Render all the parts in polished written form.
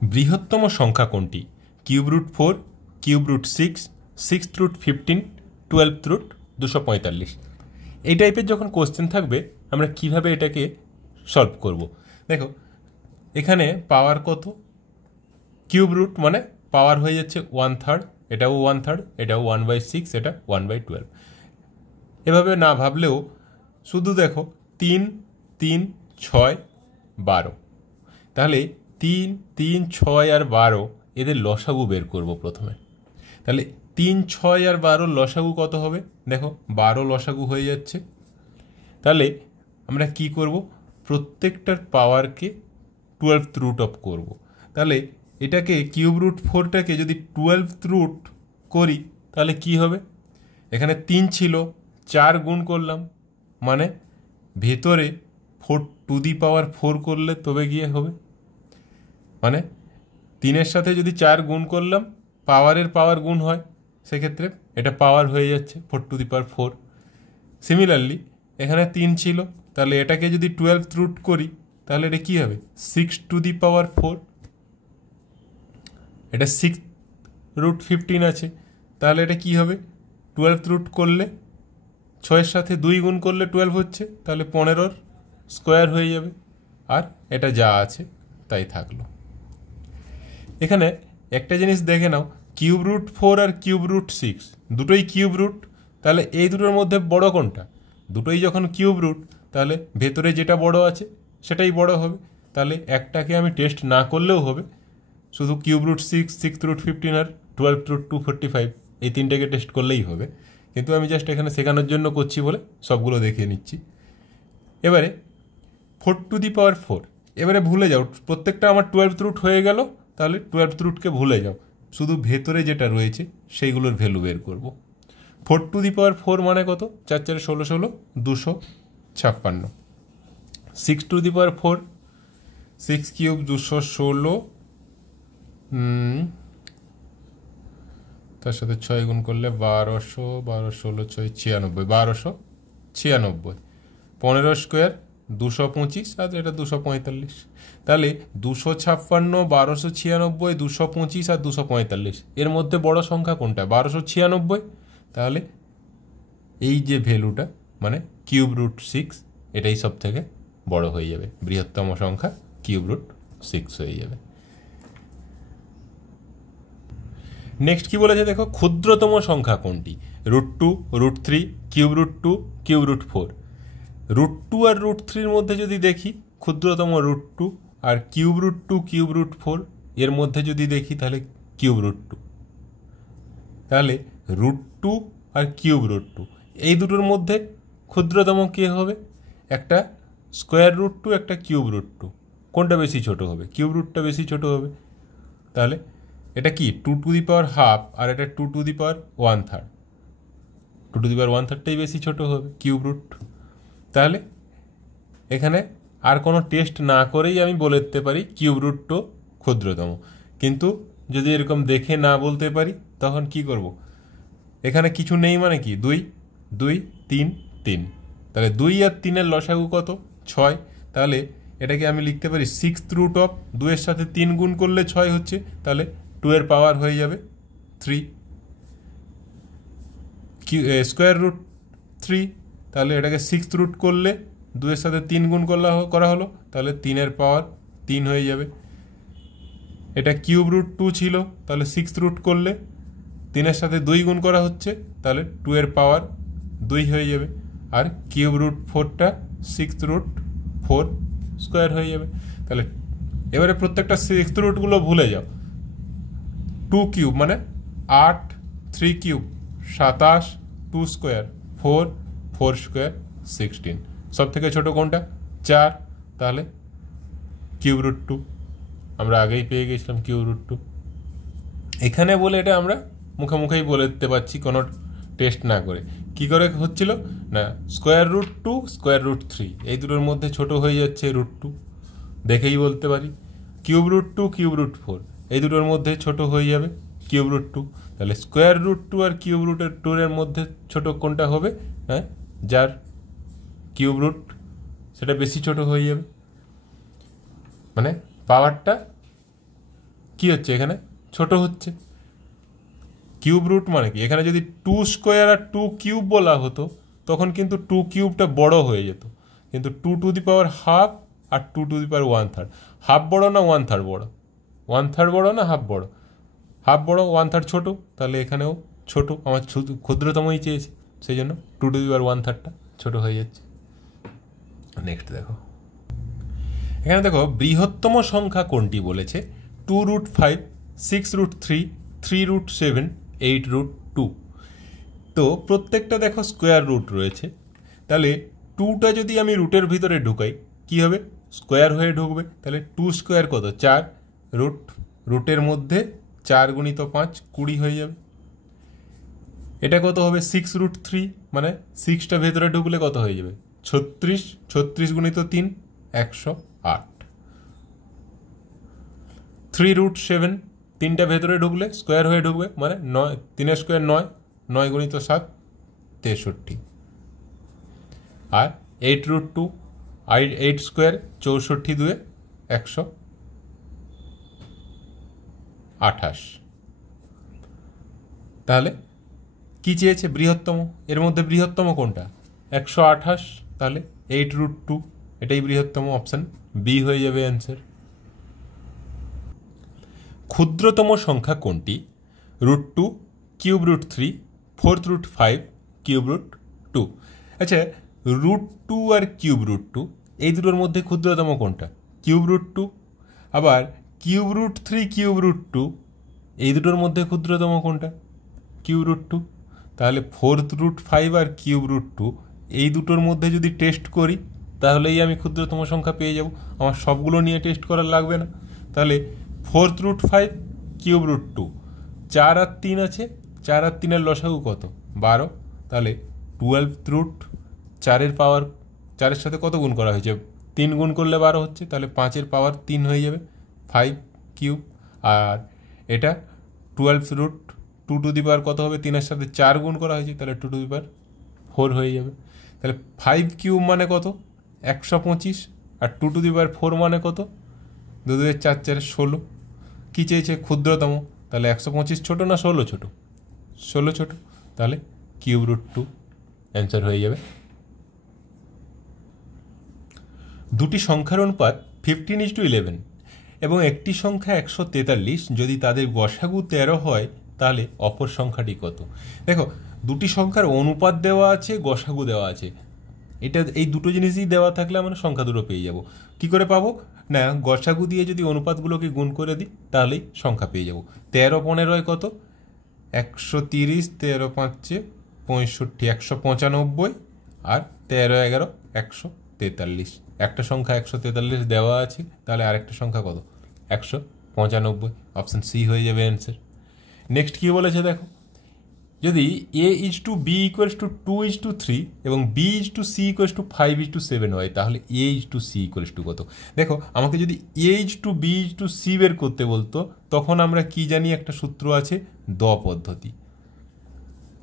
বৃহত্তম সংখ্যা কোনটি? Cube root 4, cube root 6, 6th root 15, 12th root 245। এই টাইপের যখন কোশ্চেন থাকবে আমরা কিভাবে এটাকে সলভ করব? দেখো এখানে পাওয়ার কত, কিউব রুট মানে পাওয়ার হয়ে যাচ্ছে 1/3, এটাও 1/3, এটাও 1/6, এটা 1/12। এভাবে না ভাবলেও শুধু দেখো 3, 3, 6, 12, তাহলে 3, 3, 6 আর 12 এদের লসাগু বের করব প্রথমে। তাহলে 3, 6 আর 12 লসাগু কত হবে? দেখো 12 লসাগু হয়ে যাচ্ছে। তাহলে আমরা কি করব? প্রত্যেকটার পাওয়ারকে 12th রুট অফ করব। তাহলে এটাকে কিউব রুট 4টাকে যদি 12th রুট করি তাহলে কি হবে? এখানে 3 ছিল, 4 গুণ করলাম, মানে ভেতরে 4 টু দি পাওয়ার 4 করলে তবে গিয়ে হবে। মানে 3-এর সাথে যদি 4 গুণ করলাম, পাওয়ারের পাওয়ার গুণ হয়, সেক্ষেত্রে এটা পাওয়ার হয়ে যাচ্ছে 4 টু দি পাওয়ার 4। সিমিলারলি এখানে 3 ছিল, তাহলে এটাকে যদি 12th রুট করি তাহলে এটা কী হবে? 6 টু দি পাওয়ার 4। এটা 6 রুট 15 আছে, তাহলে এটা কি হবে? 12th রুট করলে 6-এর সাথে 2 গুণ করলে 12 হচ্ছে, তাহলে 15-র স্কোয়ার হয়ে যাবে। আর এটা যা আছে তাই থাকলো। এখানে একটা জিনিস দেখে নাও, কিউব রুট 4 আর কিউব রুট 6 দুটোই কিউব রুট, তাহলে এই দুটোর মধ্যে বড় কোনটা? দুটোই যখন কিউব রুট তাহলে ভেতরে যেটা বড় আছে সেটাই বড় হবে। তাহলে একটাকে আমি টেস্ট না করলেও হবে, শুধু কিউব রুট 6, 6th রুট 15 আর 12th রুট 245 এই তিনটাকে টেস্ট করলেই হবে। কিন্তু আমি জাস্ট এখানে শেখানোর জন্য করছি বলে সবগুলো দেখিয়ে নিচ্ছি। এবারে 4 টু দি পাওয়ার 4, এবারে ভুলে যাও, প্রত্যেকটা আমার 12th রুট হয়ে গেল, তাহলে 12th রুটকে ভুলে যাও, শুধু ভেতরে যেটা রয়েছে সেইগুলোর ভ্যালু বের করব। 4 টু দি পাওয়ার 4 মানে কত? 4 4 16 16, 256। 6 টু দি পাওয়ার 4, 6 কিউব 216, তার সাথে 6 গুণ করলে 1200, 12 16 6 96, 1296। 15 স্কোয়ার 225 আর এটা 245। তাহলে 256, 1296, 225 আর 245 এর মধ্যে বড় সংখ্যা কোনটা? 1296। তাহলে এই যে ভ্যালুটা মানে কিউব রুট 6 এটাই সব থেকে বড় হয়ে যাবে, বৃহত্তম সংখ্যা কিউব রুট 6 হয়ে যাবে। নেক্সট কি বলেছে দেখো, ক্ষুদ্রতম সংখ্যা কোনটি? Root 2, root 3, cube root 2, cube root 4। Root 2 আর রুট 3-র মধ্যে যদি দেখি, ক্ষুদ্রতম রুট 2, আর কিউব রুট 2, কিউব রুট 4 এর মধ্যে যদি দেখি তাহলে কিউব রুট 2। তাহলে রুট 2 আর কিউব রুট 2 এই দুটোর মধ্যে ক্ষুদ্রতম কে হবে? একটা স্কোয়ার রুট 2, একটা কিউব রুট 2। কোনটা বেশি ছোট হবে? কিউব রুটটা বেশি ছোট হবে। তাহলে এটা কি 2 টু দি পাওয়ার হাফ আর এটা 2 to the power 1/3, 2 to the পাওয়ার 1/3টাই বেশি ছোট হবে কিউব রুট। তাহলে এখানে আর কোনো টেস্ট না করেই আমি বলে দিতে পারি কিউব রুটও ক্ষুদ্রতম। কিন্তু যদি এরকম দেখে না বলতে পারি তখন কি করব? এখানে কিছু নেই মানে কি 2, 2, 3, 3, তাহলে 2 আর 3-এর লসাগু কত? 6। তাহলে এটাকে আমি লিখতে পারি 6th রুট অফ 2-এর সাথে 3 গুণ করলে 6 হচ্ছে, তাহলে 2-এর পাওয়ার হয়ে যাবে 3। স্কোয়ার রুট 3, তাহলে এটাকে 6th রুট করলে 2-এর সাথে 3 গুণ করা হলো, তাহলে 3-এর পাওয়ার 3 হয়ে যাবে। এটা কিউব রুট 2 ছিল, তাহলে 6th রুট করলে 3-এর সাথে 2 গুণ করা হচ্ছে, তাহলে 2-এর পাওয়ার 2 হয়ে যাবে। আর কিউব রুট 4টা 6th রুট 4 স্কোয়ার হয়ে যাবে। তাহলে এবারে প্রত্যেকটা 6th রুটগুলো ভুলে যাও। 2 কিউব মানে 8, 3 কিউব 27, 2 স্কোয়ার 4, 4 স্কোয়ার 16। সব থেকে ছোটো কোনটা? 4। তাহলে কিউব রুট 2 আমরা আগেই পেয়ে গেছিলাম কিউব রুট 2। এখানে বলে এটা আমরা মুখেই বলে দিতে পারছি কোনো টেস্ট না করে। কি করে হচ্ছিল না, স্কোয়ার রুট 2, স্কোয়ার রুট 3 এই দুটোর মধ্যে ছোট হয়ে যাচ্ছে রুট 2, দেখেই বলতে পারি। কিউব রুট 2, কিউব রুট 4 এই দুটোর মধ্যে ছোট হয়ে যাবে কিউব রুট 2। তাহলে স্কোয়ার রুট 2 আর কিউব রুট 2-এর মধ্যে ছোট কোনটা হবে? হ্যাঁ, যার কিউব রুট সেটা বেশি ছোট হয়ে যাবে, মানে পাওয়ারটা কি হচ্ছে এখানে ছোট হচ্ছে। কিউব রুট মানে কি, এখানে যদি 2 স্কোয়ার আর 2 কিউব বলা হতো তখন কিন্তু 2 কিউবটা বড় হয়ে যেত, কিন্তু 2 টু দি পাওয়ার হাফ আর 2 টু দি পাওয়ার 1/3, হাফ বড় না 1/3 বড়, 1/3 বড় না হাফ বড়, হাফ বড় 1/3 ছোট, তাহলে এখানেও ছোট, আমার ক্ষুদ্রতমই চেয়েছে, সেই জন্য 2 টু দি পাওয়ার 1/3টা ছোট হয়ে যাচ্ছে। নেক্সট দেখো, এখানে দেখো বৃহত্তম সংখ্যা কোনটি বলেছে, 2√5, 6√3, 3√7, 8√2। তো প্রত্যেকটা দেখো স্কোয়ার রুট রয়েছে, তাহলে 2টা যদি আমি রুটের ভিতরে ঢুকাই কি হবে, স্কোয়ার হয়ে ঢুকবে, তাহলে 2 স্কোয়ার কত 4, রুটের মধ্যে 4 গুণিত 5 20 হয়ে যাবে। এটা কত হবে 6√3, মানে 6টা ভেতরে ঢুকলে কত হয়ে যাবে 36, 36 গুণিত 3 108। 3√7, 3টা ভেতরে ঢুকলে স্কোয়ার হয়ে ঢুকবে, মানে 9, 3 স্কোয়ার 9, 9 গুণিত 7 63। আর 8√2, 8 স্কোয়ার 64 2 128। তাহলে কি চেয়েছে বৃহত্তম, এর মধ্যে বৃহত্তম কোনটা 128, তাহলে 8√2 এটাই বৃহত্তম, অপশান বি হয়ে যাবে অ্যান্সার। ক্ষুদ্রতম সংখ্যা কোনটি, √2, √3, 4√5, √2। আচ্ছা √2 আর √2 এই দুটোর মধ্যে ক্ষুদ্রতম কোনটা, √2। আবার √3, √2 এই দুটোর মধ্যে ক্ষুদ্রতম কোনটা, √2। তাহলে 4√5 আর √2 এই দুটোর মধ্যে যদি টেস্ট করি তাহলেই আমি ক্ষুদ্রতম সংখ্যা পেয়ে যাব, আমার সবগুলো নিয়ে টেস্ট করার লাগবে না। তাহলে 4√5, √2, 4 আর 3 আছে, 4 আর 3-এর লসাগু কত 12, তাহলে 12√4-এর পাওয়ার 4-এর সাথে কত গুণ করা হয়েছে 3 গুণ করলে 12 হচ্ছে, তাহলে 5-এর পাওয়ার 3 হয়ে যাবে 5 কিউব। আর এটা 12√2 টু দি পাওয়ার কত হবে, 3-এর সাথে 4 গুণ করা হয়েছে, তাহলে 2 টু দি পাওয়ার 4 হয়ে যাবে। তাহলে 5 কিউব মানে কত 125, আর 2 টু দি পাওয়ার 4 মানে কত 2 2 4 4 16। কী চেয়েছে ক্ষুদ্রতম, তাহলে 125 ছোটো না 16 ছোটো, 16 ছোটো, তাহলে √2 অ্যান্সার হয়ে যাবে। দুটি সংখ্যার অনুপাত 15:11 এবং একটি সংখ্যা 143 যদি তাদের গসাগু 13 হয় তাহলে অপর সংখ্যাটি কত। দেখো দুটি সংখ্যার অনুপাত দেওয়া আছে, গসাগু দেওয়া আছে, এটা এই দুটো জিনিসই দেওয়া থাকলে আমরা সংখ্যা দুটো পেয়ে যাব। কি করে পাবো না, গসাগু দিয়ে যদি অনুপাতগুলোকে গুণ করে দিই তাহলেই সংখ্যা পেয়ে যাব। 13 15 কত 130, 13 5 65, 195, আর 13 11 143। একটা সংখ্যা 143 দেওয়া আছে, তাহলে আরেকটা সংখ্যা কত 195, অপশান সি হয়ে যাবে অ্যান্সার। নেক্সট কী বলেছে দেখো, যদি a:b = 2:3 এবং b:c = 5:7 হয় তাহলে a:c = কত। দেখো আমাকে যদি a:b:c বের করতে বলতো তখন আমরা কি জানি, একটা সূত্র আছে দ পদ্ধতি।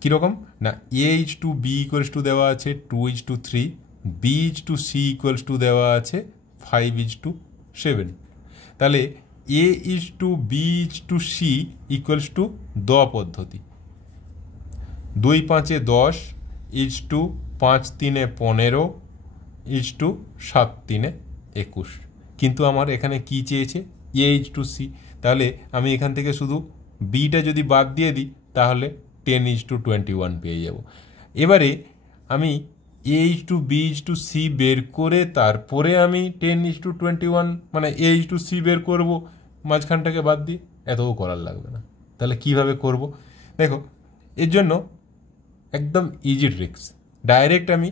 কীরকম না, a:b = দেওয়া আছে 2:3, b:c = দেওয়া আছে 5:7, তাহলে a:b:c = দ পদ্ধতি। 2 5 10 5 3 15 7 3 21, কিন্তু আমার এখানে কি চেয়েছে a:c, তাহলে আমি এখান থেকে শুধু বিটা যদি বাদ দিয়ে দিই তাহলে 10:21 পেয়ে যাব। এবারে আমি a:b:c বের করে তারপরে আমি 10:21 মানে a:c বের করব, মাঝখানটাকে বাদ দিয়ে এতও করার লাগবে না। তাহলে কিভাবে করব, দেখো এর জন্য একদম ইজি ট্রিক্স, ডাইরেক্ট আমি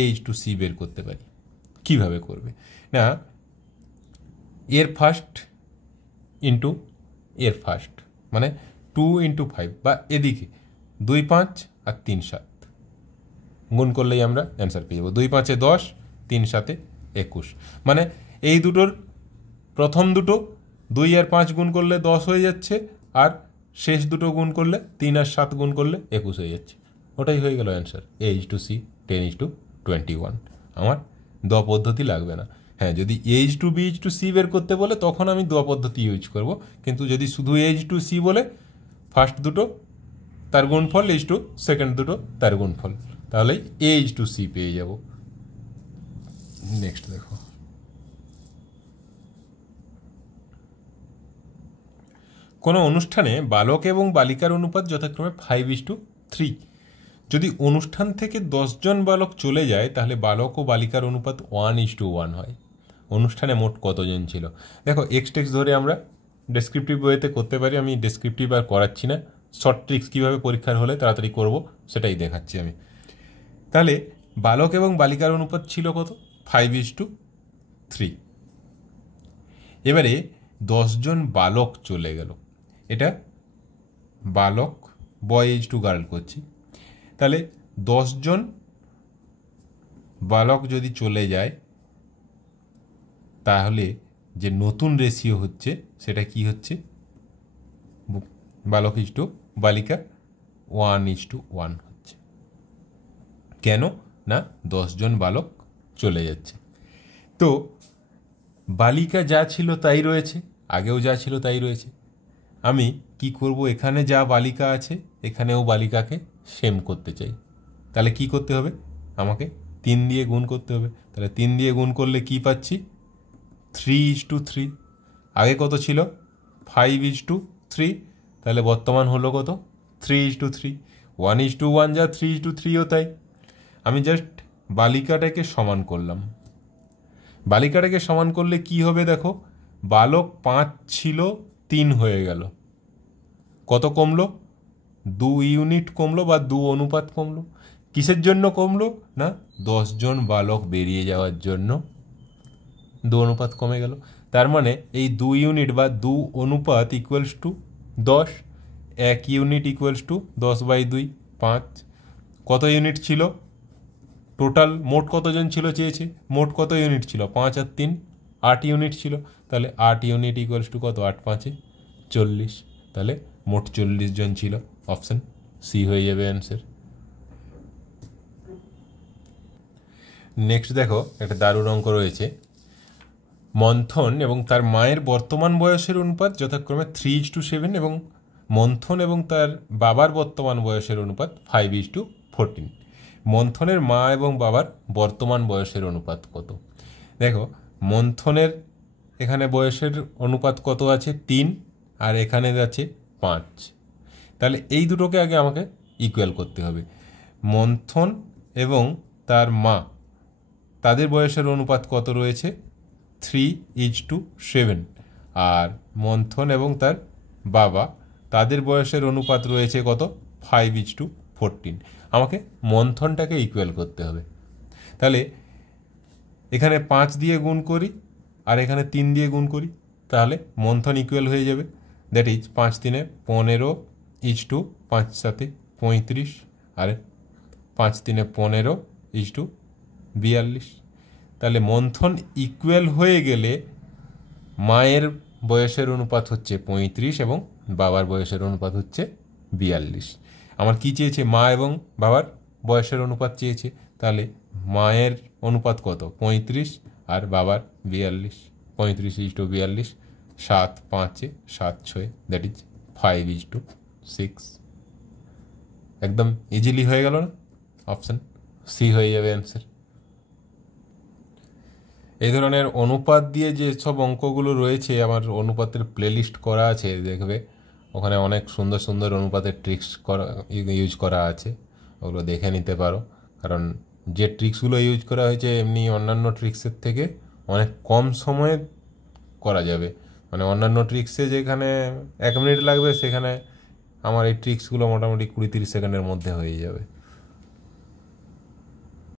a:c বের করতে পারি। কিভাবে করবে না, এর ফার্স্ট ইন্টু এর ফার্স্ট, মানে 2 × 5, বা এদিকে 2 5 আর 3 7 গুণ করলেই আমরা অ্যান্সার পেয়ে যাবো। 2 5 10, 3 7 21, মানে এই দুটোর প্রথম দুটো 2 আর 5 গুণ করলে 10 হয়ে যাচ্ছে, আর শেষ দুটো গুণ করলে 3 আর 7 গুণ করলে 21 হয়ে যাচ্ছে। ওটাই হয়ে গেল অ্যান্সার a:c 10:21। আমার দ পদ্ধতি লাগবে না। হ্যাঁ, যদি A:B:C বের করতে বলে তখন আমি দোয়া পদ্ধতি ইউজ করব, কিন্তু যদি শুধু A:C বলে ফার্স্ট দুটো তার গুণফল সেকেন্ড দুটো তার গুণফল, তাহলে A:C পেয়ে যাব। নেক্সট দেখো, কোনো অনুষ্ঠানে বালক এবং বালিকার অনুপাত যথাক্রমে 5:3। যদি অনুষ্ঠান থেকে 10 জন বালক চলে যায় তাহলে বালক ও বালিকার অনুপাত 1:1 হয়। অনুষ্ঠানে মোট কতজন ছিল? দেখো, এক্স ধরে আমরা ডেসক্রিপটিভ ওয়েতে করতে পারি, আমি ডেসক্রিপটিভ আর করাচ্ছি না, শর্ট ট্রিক্স কীভাবে পরীক্ষার হলে তাড়াতাড়ি করব সেটাই দেখাচ্ছি আমি। তাহলে বালক এবং বালিকার অনুপাত ছিল কত? 5:3। এবারে 10 জন বালক চলে গেল, এটা বালক বয়:2 করছি, তাহলে 10 জন বালক যদি চলে যায় তাহলে যে নতুন রেশিও হচ্ছে সেটা কি হচ্ছে? বালক বালিকা 1:1 হচ্ছে। কেন না 10 জন বালক চলে যাচ্ছে, তো বালিকা যা ছিল তাই রয়েছে, আগেও যা ছিল তাই রয়েছে। আমি কি করব, এখানে যা বালিকা আছে এখানেও বালিকাকে সেম করতে চাই, তাহলে কি করতে হবে? আমাকে 3 দিয়ে গুণ করতে হবে। তাহলে 3 দিয়ে গুণ করলে কি পাচ্ছি? 3:3। আগে কত ছিল? 5:3, তাহলে বর্তমান হলো কত? 3:3। 1:1 যা 3:3ও তাই। আমি জাস্ট বালিকাটাকে সমান করলাম। বালিকাটাকে সমান করলে কি হবে দেখো, বালক 5 ছিল 3 হয়ে গেল, কত কমলো? 2 ইউনিট কমলো বা 2 অনুপাত কমলো। কিসের জন্য কমলো? না 10 জন বালক বেরিয়ে যাওয়ার জন্য 2 অনুপাত কমে গেল। তার মানে এই 2 ইউনিট বা 2 অনুপাত equals to 10, 1 unit equals to 10/2, 5। কত ইউনিট ছিল টোটাল? মোট কতজন ছিল চেয়েছে, মোট কত ইউনিট ছিল? 5 আর 3 8 ইউনিট ছিল, তাহলে 8 ইউনিট ইকুয়ালস টু কত? 8 5 40, তাহলে মোট 40 জন ছিল। অপশন সি হয়ে যাবে অ্যান্সার। নেক্সট দেখো, একটা দারুণ অঙ্ক রয়েছে। মন্থন এবং তার মায়ের বর্তমান বয়সের অনুপাত যথাক্রমে 3:7 এবং মন্থন এবং তার বাবার বর্তমান বয়সের অনুপাত 5:14। মন্থনের মা এবং বাবার বর্তমান বয়সের অনুপাত কত? দেখো, মন্থনের এখানে বয়সের অনুপাত কত আছে? 3, আর এখানে আছে 5। তাহলে এই দুটোকে আগে আমাকে ইকুয়াল করতে হবে। মন্থন এবং তার মা তাদের বয়সের অনুপাত কত রয়েছে? 3:7। আর মন্থন এবং তার বাবা তাদের বয়সের অনুপাত রয়েছে কত? 5:14। আমাকে মন্থনটাকে ইকুয়াল করতে হবে। তাহলে এখানে 5 দিয়ে গুণ করি আর এখানে 3 দিয়ে গুণ করি, তাহলে মন্থন ইকুয়াল হয়ে যাবে। দ্যাট ইজ 5 3 15 5 7 35, আর 5 3 15 42। তাহলে মন্থন ইকুয়াল হয়ে গেলে মায়ের বয়সের অনুপাত হচ্ছে 35 এবং বাবার বয়সের অনুপাত হচ্ছে 42। আমার কি চেয়েছে? মা এবং বাবার বয়সের অনুপাত চেয়েছে, তাহলে মায়ের অনুপাত কত? 35 আর বাবার 42। 35:42, 7 5 7 6, দ্যাট ইজ 5:6। একদম ইজিলি হয়ে গেল না? অপশান সি হয়ে যাবে অ্যান্সার। এই ধরনের অনুপাত দিয়ে যে সব অঙ্কগুলো রয়েছে আমার অনুপাতের প্লেলিস্ট করা আছে, দেখবে ওখানে অনেক সুন্দর সুন্দর অনুপাতের ট্রিক্স ইউজ করা আছে, ওগুলো দেখে নিতে পারো। কারণ যে ট্রিক্সগুলো ইউজ করা হয়েছে এমনি অন্যান্য ট্রিক্সের থেকে অনেক কম সময়ে করা যাবে। মানে অন্যান্য ট্রিক্সে যেখানে 1 মিনিট লাগবে সেখানে আমার এই ট্রিক্সগুলো মোটামুটি 20-30 সেকেন্ডের মধ্যে হয়ে যাবে।